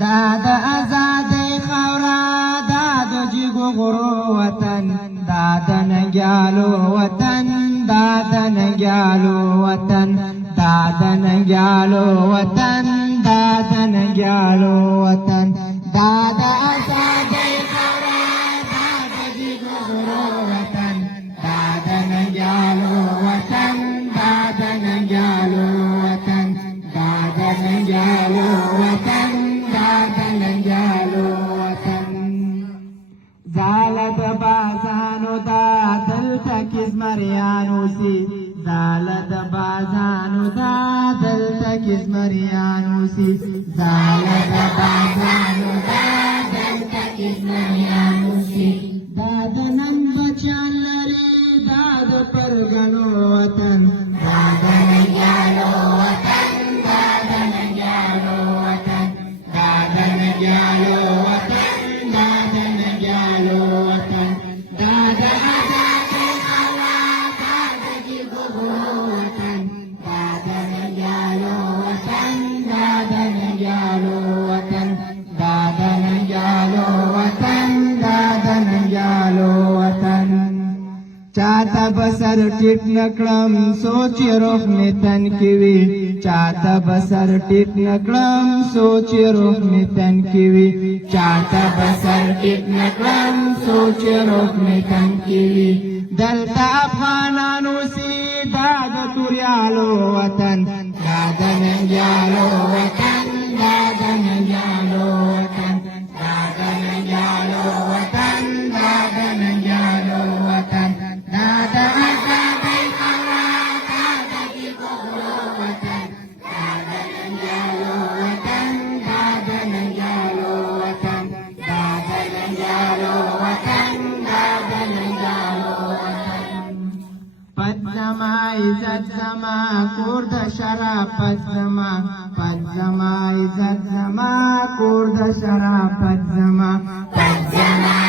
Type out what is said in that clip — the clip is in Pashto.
دا د آزادۍ خاوره دا د جګو غرو وطن دا د ننګیالو وطن دا د ننګیالو وطن دا د ننګیالو وطن دا د ننګیالو وطن دا د آزادۍ خاوره دا د جګو غرو وطن دا د ننګیالو وطن دا د ننګیالو وطن دا د ننګیالو وطن زالت بازانو دا دلتا کزمریانو سی زالت بازانو دا دلتا کزمریانو سی زالت بازانو دا دلتا کزمریانو سی دا دنن بچان لري دا د پرګنو وطن دا د ننګیالو وطن دا د ننګیالو وطن دا د ننګیالو وطن چاہتا بسر ٹک نکڑم سوچ روح میں تن کیوی چاہتا بسر ٹک نکڑم سوچ روح میں تن کیوی چاہتا بسر ٹک نکڑم سوچ روح میں تن کیوی دلتا افغانانو سی داد توریالو وطن داد ننگیالو وطن داد ننگیالو وطن داد ننگیالو وطن داد ننگیالو وطن داد آزادۍ خاوره داد جګو غرو وطن داد ننګیالو وطن داد ننګیالو وطن داد ننګیالو وطن داد ننګیالو وطن پت زما عزت زما کور د شرافت زما پت زما عزت زما کور د شرافت زما پت زما